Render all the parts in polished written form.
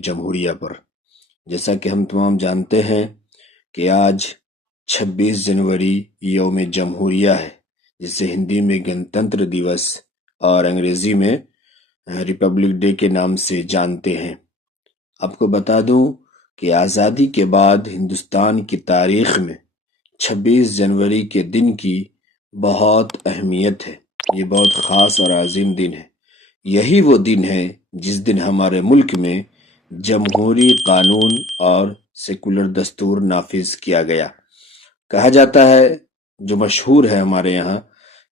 جمہوریہ پر۔ جیسا کہ ہم تمام جانتے ہیں کہ آج 26 جنوری یوم جمہوریہ ہے، جسے ہندی میں گنتنتر دیوس اور انگریزی میں ریپبلک ڈے کے نام سے جانتے ہیں۔ آپ کو بتا دوں کہ آزادی کے بعد ہندوستان کی تاریخ میں 26 جنوری کے دن کی بہت اہمیت ہے۔ یہ بہت خاص اور عظیم دن ہے۔ یہی وہ دن ہے جس دن ہمارے ملک میں جمہوری قانون اور سیکولر دستور نافذ کیا گیا۔ کہا جاتا ہے، جو مشہور ہے ہمارے یہاں،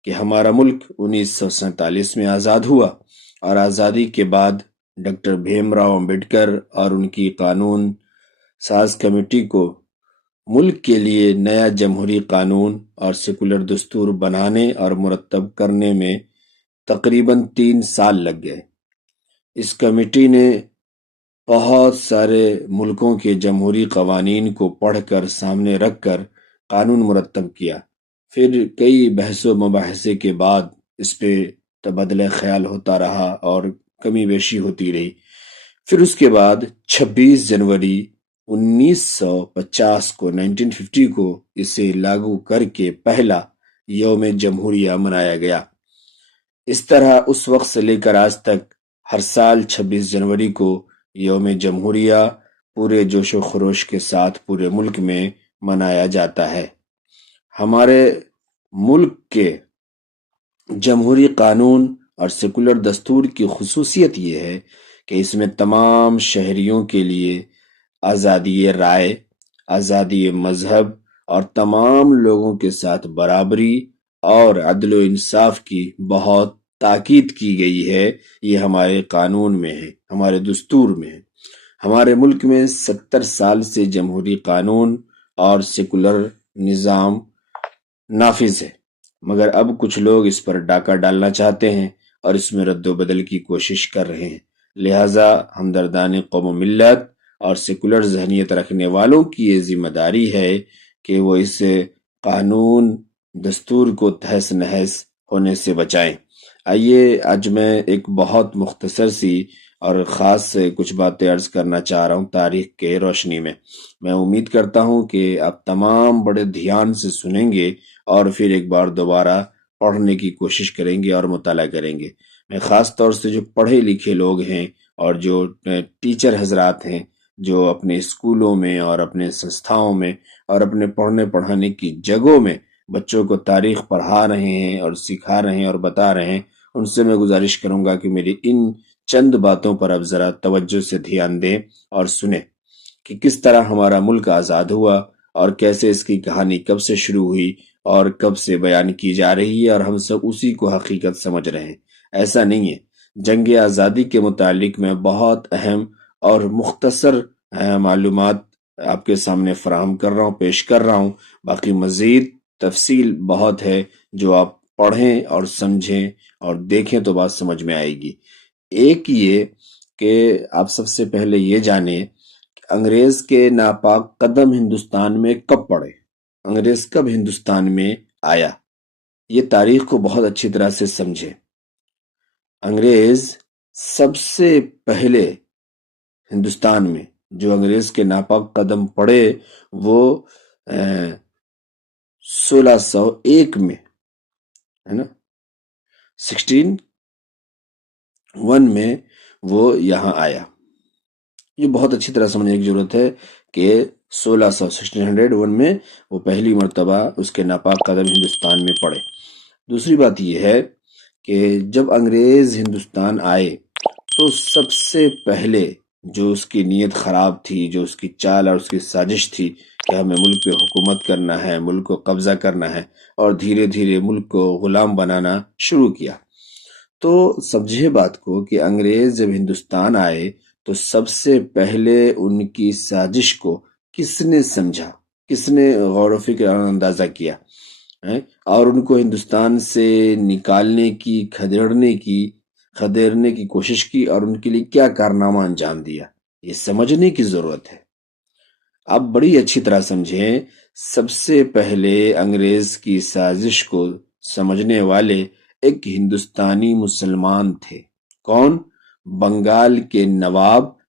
کہ ہمارا ملک 1947 میں آزاد ہوا، اور آزادی کے بعد ڈاکٹر بھیم راؤ امبیڈکر اور ان کی قانون ساز کمیٹی کو ملک کے لیے نیا جمہوری قانون اور سیکولر دستور بنانے اور مرتب کرنے میں تقریباً 3 سال لگ گئے۔ اس کمیٹی نے بہت سارے ملکوں کے جمہوری قوانین کو پڑھ کر سامنے رکھ کر قانون مرتب کیا۔ پھر کئی بحث و مباحثے کے بعد اس پہ تبادلہ خیال ہوتا رہا اور کمی بیشی ہوتی رہی۔ پھر اس کے بعد 26 جنوری 1950 کو 1950 کو اسے لاگو کر کے پہلا یوم جمہوریہ منایا گیا۔ اس طرح اس وقت سے لے کر آج تک ہر سال 26 جنوری کو یوم جمہوریہ پورے جوش و خروش کے ساتھ پورے ملک میں منایا جاتا ہے۔ ہمارے ملک کے جمہوری قانون اور سیکولر دستور کی خصوصیت یہ ہے کہ اس میں تمام شہریوں کے لیے آزادی رائے، آزادی مذہب اور تمام لوگوں کے ساتھ برابری اور عدل و انصاف کی بہت تاکید کی گئی ہے۔ یہ ہمارے قانون میں ہے، ہمارے دستور میں ہے۔ ہمارے ملک میں 70 سال سے جمہوری قانون اور سیکولر نظام نافذ ہے، مگر اب کچھ لوگ اس پر ڈاکہ ڈالنا چاہتے ہیں اور اس میں رد و بدل کی کوشش کر رہے ہیں۔ لہٰذا ہمدردان قوم و ملت اور سیکولر ذہنیت رکھنے والوں کی یہ ذمہ داری ہے کہ وہ اس قانون دستور کو تہس نہس ہونے سے بچائیں۔ آئیے آج میں ایک بہت مختصر سی اور خاص کچھ باتیں عرض کرنا چاہ رہا ہوں تاریخ کے روشنی میں۔ میں امید کرتا ہوں کہ آپ تمام بڑے دھیان سے سنیں گے اور پھر ایک بار دوبارہ پڑھنے کی کوشش کریں گے اور مطالعہ کریں گے۔ میں خاص طور سے جو پڑھے لکھے لوگ ہیں اور جو ٹیچر حضرات ہیں، جو اپنے اسکولوں میں اور اپنے سنستھاؤں میں اور اپنے پڑھنے پڑھانے کی جگہوں میں بچوں کو تاریخ پڑھا رہے ہیں اور سکھا رہے ہیں اور بتا رہے ہیں، ان سے میں گزارش کروں گا کہ میری ان چند باتوں پر اب ذرا توجہ سے دھیان دیں اور سنیں کہ کس طرح ہمارا ملک آزاد ہوا اور کیسے اس کی کہانی کب سے شروع ہوئی اور کب سے بیان کی جا رہی ہے، اور ہم سب اسی کو حقیقت سمجھ رہے ہیں۔ ایسا نہیں ہے۔ جنگ آزادی کے متعلق میں بہت اہم اور مختصر معلومات آپ کے سامنے فراہم کر رہا ہوں، پیش کر رہا ہوں۔ باقی مزید تفصیل بہت ہے، جو آپ پڑھیں اور سمجھیں اور دیکھیں تو بات سمجھ میں آئے گی۔ ایک یہ کہ آپ سب سے پہلے یہ جانیں کہ انگریز کے ناپاک قدم ہندوستان میں کب پڑے، انگریز کب ہندوستان میں آیا، یہ تاریخ کو بہت اچھی طرح سے سمجھیں۔ انگریز سب سے پہلے ہندوستان میں جو انگریز کے ناپاک قدم پڑے وہ 1601 میں ہے نا، 1601 میں وہ یہاں آیا۔ یہ بہت اچھی طرح سمجھنے کی ضرورت ہے کہ 1601 میں وہ پہلی مرتبہ اس کے ناپاک قدم ہندوستان میں پڑے۔ دوسری بات یہ ہے کہ جب انگریز ہندوستان آئے تو سب سے پہلے جو اس کی نیت خراب تھی، جو اس کی چال اور اس کی سازش تھی کہ ہمیں ملک پہ حکومت کرنا ہے، ملک کو قبضہ کرنا ہے اور دھیرے دھیرے ملک کو غلام بنانا شروع کیا۔ تو سمجھے بات کو کہ انگریز جب ہندوستان آئے تو سب سے پہلے ان کی سازش کو کس نے سمجھا، کس نے غور و فکر اور اندازہ کیا اور ان کو ہندوستان سے نکالنے کی، خدیرنے کی کوشش کی، اور ان کے لیے کیا کارنامہ انجام دیا، یہ سمجھنے کی ضرورت ہے۔ آپ بڑی اچھی طرح سمجھیں، سب سے پہلے انگریز کی سازش کو سمجھنے والے ایک ہندوستانی مسلمان تھے۔ کون؟ بنگال کے نواب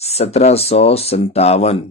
1757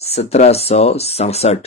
1767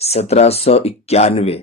1791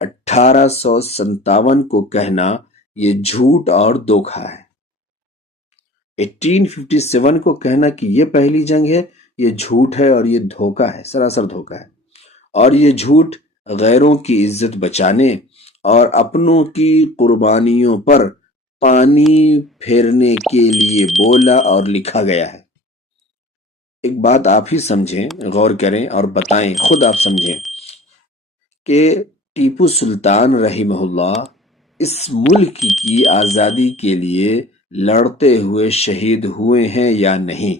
1857 کو کہنا یہ جھوٹ اور دھوکہ ہے۔ 1857 کو کہنا کہ یہ پہلی جنگ ہے، یہ جھوٹ ہے اور یہ دھوکہ ہے، سراسر دھوکہ ہے۔ اور یہ جھوٹ غیروں کی عزت بچانے اور اپنوں کی قربانیوں پر پانی پھیرنے کے لیے بولا اور لکھا گیا ہے۔ ایک بات آپ ہی سمجھیں، غور کریں اور بتائیں، خود آپ سمجھیں کہ ٹیپو سلطان رحمہ اللہ اس ملک کی آزادی کے لیے لڑتے ہوئے شہید ہوئے ہیں یا نہیں؟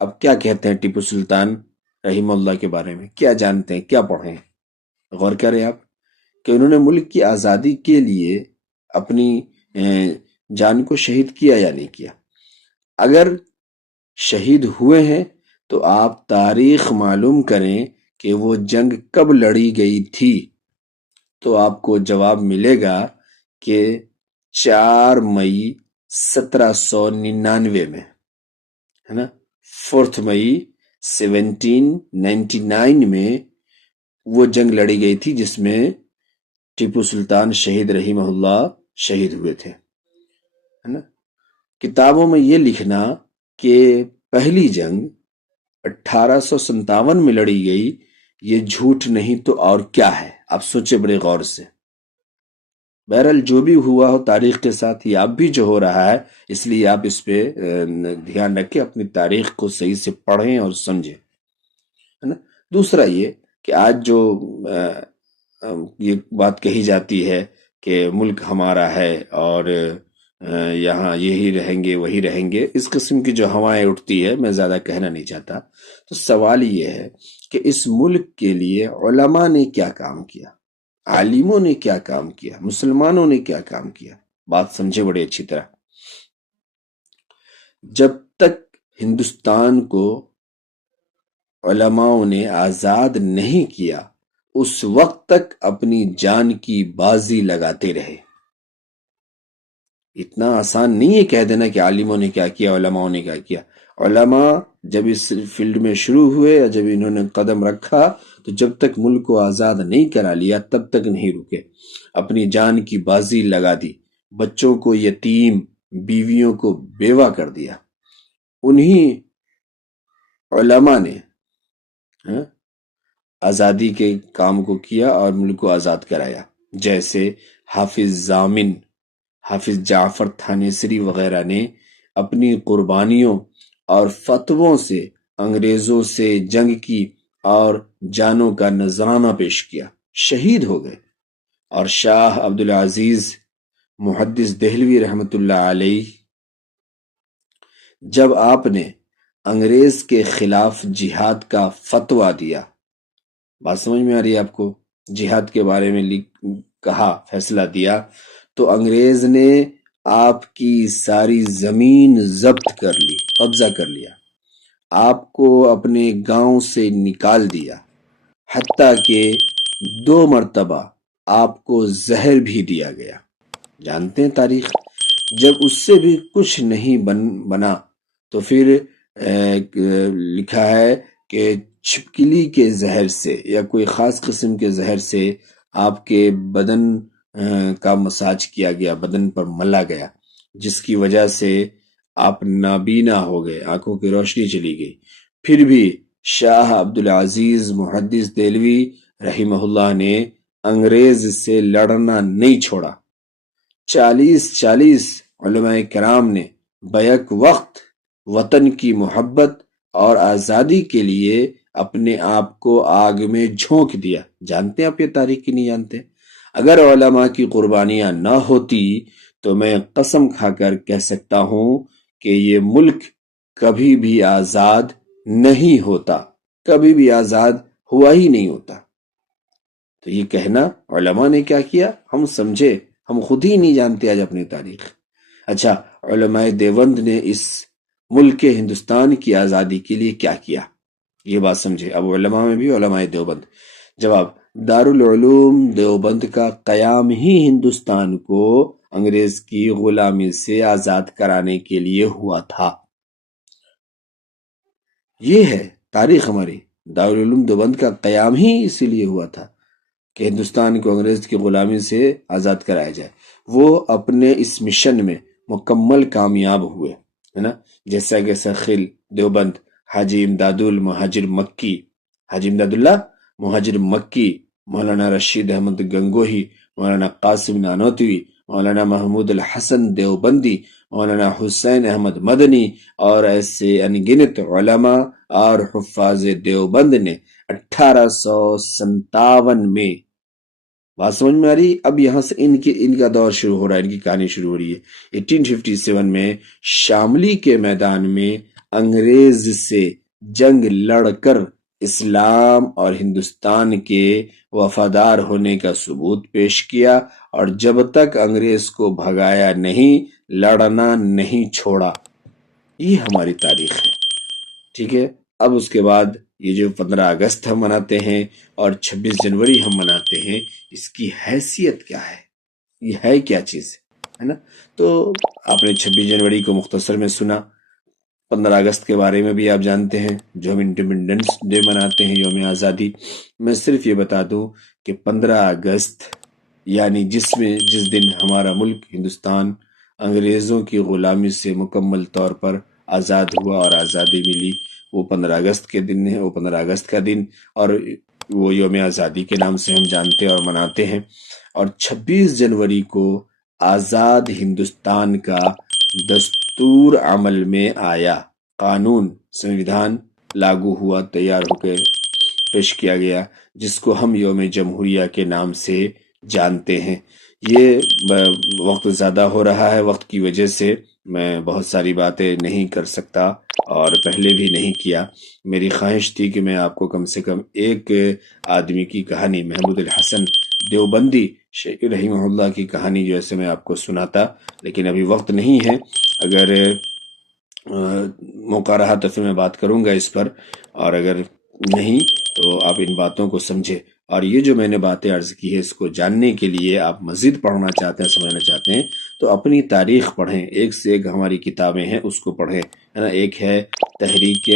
اب کیا کہتے ہیں ٹیپو سلطان رحمہ اللہ کے بارے میں؟ کیا جانتے ہیں، کیا پڑھیں؟ غور کریں آپ کہ انہوں نے ملک کی آزادی کے لیے اپنی جان کو شہید کیا یا نہیں کیا۔ اگر شہید ہوئے ہیں تو آپ تاریخ معلوم کریں کہ وہ جنگ کب لڑی گئی تھی، تو آپ کو جواب ملے گا کہ 4 مئی 1799 میں، ہے نا، 4 مئی 1799 میں وہ جنگ لڑی گئی تھی جس میں ٹیپو سلطان شہید رحمہ اللہ شہید ہوئے تھے، ہے نا۔ کتابوں میں یہ لکھنا کہ پہلی جنگ 1857 میں لڑی گئی، یہ جھوٹ نہیں تو اور کیا ہے؟ آپ سوچے بڑے غور سے۔ بہرحال جو بھی ہوا ہو تاریخ کے ساتھ، یہ اب بھی جو ہو رہا ہے، اس لیے آپ اس پہ دھیان رکھیں، اپنی تاریخ کو صحیح سے پڑھیں اور سمجھیں، ہے نا۔ دوسرا یہ کہ آج جو یہ بات کہی جاتی ہے کہ ملک ہمارا ہے اور یہاں یہی رہیں گے وہی رہیں گے، اس قسم کی جو ہوائیں اٹھتی ہے، میں زیادہ کہنا نہیں چاہتا۔ تو سوال یہ ہے کہ اس ملک کے لیے علماء نے کیا کام کیا، عالموں نے کیا کام کیا، مسلمانوں نے کیا کام کیا؟ بات سمجھے بڑی اچھی طرح۔ جب تک ہندوستان کو علماء نے آزاد نہیں کیا، اس وقت تک اپنی جان کی بازی لگاتے رہے۔ اتنا آسان نہیں ہے کہہ دینا کہ عالموں نے کیا کیا، علماء نے کیا کیا۔ علماء جب اس فیلڈ میں شروع ہوئے، جب انہوں نے قدم رکھا، تو جب تک ملک کو آزاد نہیں کرا لیا تب تک نہیں رکے، اپنی جان کی بازی لگا دی، بچوں کو یتیم، بیویوں کو بیوہ کر دیا۔ انہی علماء نے آزادی کے کام کو کیا اور ملک کو آزاد کرایا، جیسے حافظ ضامن، حافظ جعفر تھانیسری وغیرہ نے اپنی قربانیوں اور فتووں سے انگریزوں سے جنگ کی اور جانوں کا نذرانہ پیش کیا، شہید ہو گئے۔ اور شاہ عبدالعزیز محدث دہلوی رحمۃ اللہ علیہ، جب آپ نے انگریز کے خلاف جہاد کا فتویٰ دیا، بات سمجھ میں آ رہی ہے آپ کو، جہاد کے بارے میں کہا، فیصلہ دیا، تو انگریز نے آپ کی ساری زمین ضبط کر لی، قبضہ کر لیا، آپ کو اپنے گاؤں سے نکال دیا، حتیٰ کہ 2 مرتبہ آپ کو زہر بھی دیا گیا۔ جانتے ہیں تاریخ۔ جب اس سے بھی کچھ نہیں بنا تو پھر لکھا ہے کہ چھپکلی کے زہر سے یا کوئی خاص قسم کے زہر سے آپ کے بدن کا مساج کیا گیا، بدن پر ملا گیا، جس کی وجہ سے آپ نابینا ہو گئے، آنکھوں کی روشنی چلی گئی۔ پھر بھی شاہ عبدالعزیز محدث دہلوی رحمہ اللہ نے انگریز سے لڑنا نہیں چھوڑا۔ 40 علماء کرام نے بیک وقت وطن کی محبت اور آزادی کے لیے اپنے آپ کو آگ میں جھونک دیا۔ جانتے ہیں آپ یہ تاریخ کی نہیں جانتے؟ اگر علماء کی قربانیاں نہ ہوتی تو میں قسم کھا کر کہہ سکتا ہوں کہ یہ ملک کبھی بھی آزاد نہیں ہوتا، کبھی بھی آزاد ہوا ہی نہیں ہوتا۔ تو یہ کہنا علماء نے کیا کیا، ہم سمجھے، ہم خود ہی نہیں جانتے آج اپنی تاریخ۔ اچھا، علماء دیوبند نے اس ملک ہندوستان کی آزادی کے لیے کیا کیا، یہ بات سمجھے۔ اب علماء میں بھی علماء دیوبند۔ جواب: دارالعلوم دیوبند کا قیام ہی ہندوستان کو انگریز کی غلامی سے آزاد کرانے کے لیے ہوا تھا۔ یہ ہے تاریخ ہماری، دارالعلوم دیوبند کا قیام ہی اسی لیے ہوا تھا کہ ہندوستان کو انگریز کی غلامی سے آزاد کرایا جائے، وہ اپنے اس مشن میں مکمل کامیاب ہوئے، ہے نا۔ جیسا کہ سرخیل دیوبند، حاجی امداد اللہ مہاجر مکی، مولانا رشید احمد گنگوہی، مولانا قاسم نانوتوی، مولانا محمود الحسن دیوبندی، مولانا حسین احمد مدنی اور ایسے انگنت علماء اور حفاظ دیوبند نے 1857 میں، بات سمجھ میں آ رہی؟ اب یہاں سے ان کا دور شروع ہو رہا ہے، ان کی کہانی شروع ہو رہی ہے۔ 1857 میں شاملی کے میدان میں انگریز سے جنگ لڑ کر اسلام اور ہندوستان کے وفادار ہونے کا ثبوت پیش کیا، اور جب تک انگریز کو بھگایا نہیں، لڑنا نہیں چھوڑا۔ یہ ہماری تاریخ ہے، ٹھیک ہے۔ اب اس کے بعد یہ جو 15 اگست ہم مناتے ہیں اور 26 جنوری ہم مناتے ہیں، اس کی حیثیت کیا ہے، یہ ہے کیا چیز ہے نا۔ تو آپ نے 26 جنوری کو مختصر میں سنا، 15 اگست کے بارے میں بھی آپ جانتے ہیں، جو ہم انڈیپینڈنس ڈے مناتے ہیں، یوم آزادی۔ میں صرف یہ بتا دوں کہ 15 اگست یعنی جس دن ہمارا ملک ہندوستان انگریزوں کی غلامی سے مکمل طور پر آزاد ہوا اور آزادی ملی، وہ 15 اگست کے دن ہے، وہ 15 اگست کا دن، اور وہ یوم آزادی کے نام سے ہم جانتے اور مناتے ہیں۔ اور 26 جنوری کو آزاد ہندوستان کا دستور عمل میں آیا، قانون سنویدھان لاگو ہوا، تیار ہو کے پیش کیا گیا، جس کو ہم یوم جمہوریہ کے نام سے جانتے ہیں۔ یہ وقت زیادہ ہو رہا ہے، وقت کی وجہ سے میں بہت ساری باتیں نہیں کر سکتا اور پہلے بھی نہیں کیا۔ میری خواہش تھی کہ میں آپ کو کم سے کم ایک آدمی کی کہانی، محمود الحسن دیوبندی رحمہ اللہ کی کہانی جو ایسے میں آپ کو سناتا، لیکن ابھی وقت نہیں ہے۔ اگر موقع رہا تو پھر میں بات کروں گا اس پر، اور اگر نہیں تو آپ ان باتوں کو سمجھے۔ اور یہ جو میں نے باتیں عرض کی ہے، اس کو جاننے کے لیے آپ مزید پڑھنا چاہتے ہیں، سمجھنا چاہتے ہیں، تو اپنی تاریخ پڑھیں، ایک سے ایک ہماری کتابیں ہیں، اس کو پڑھیں، ہے نا۔ ایک ہے تحریک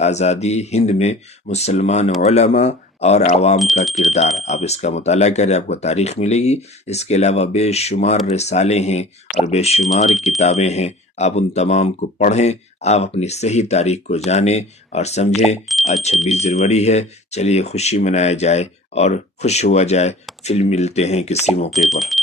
آزادی ہند میں مسلمان علماء اور عوام کا کردار، آپ اس کا مطالعہ کریں، آپ کو تاریخ ملے گی۔ اس کے علاوہ بے شمار رسالے ہیں اور بے شمار کتابیں ہیں، آپ ان تمام کو پڑھیں، آپ اپنی صحیح تاریخ کو جانیں اور سمجھیں۔ آج 26 جنوری ہے، چلیے خوشی منایا جائے اور خوش ہوا جائے۔ پھر ملتے ہیں کسی موقع پر۔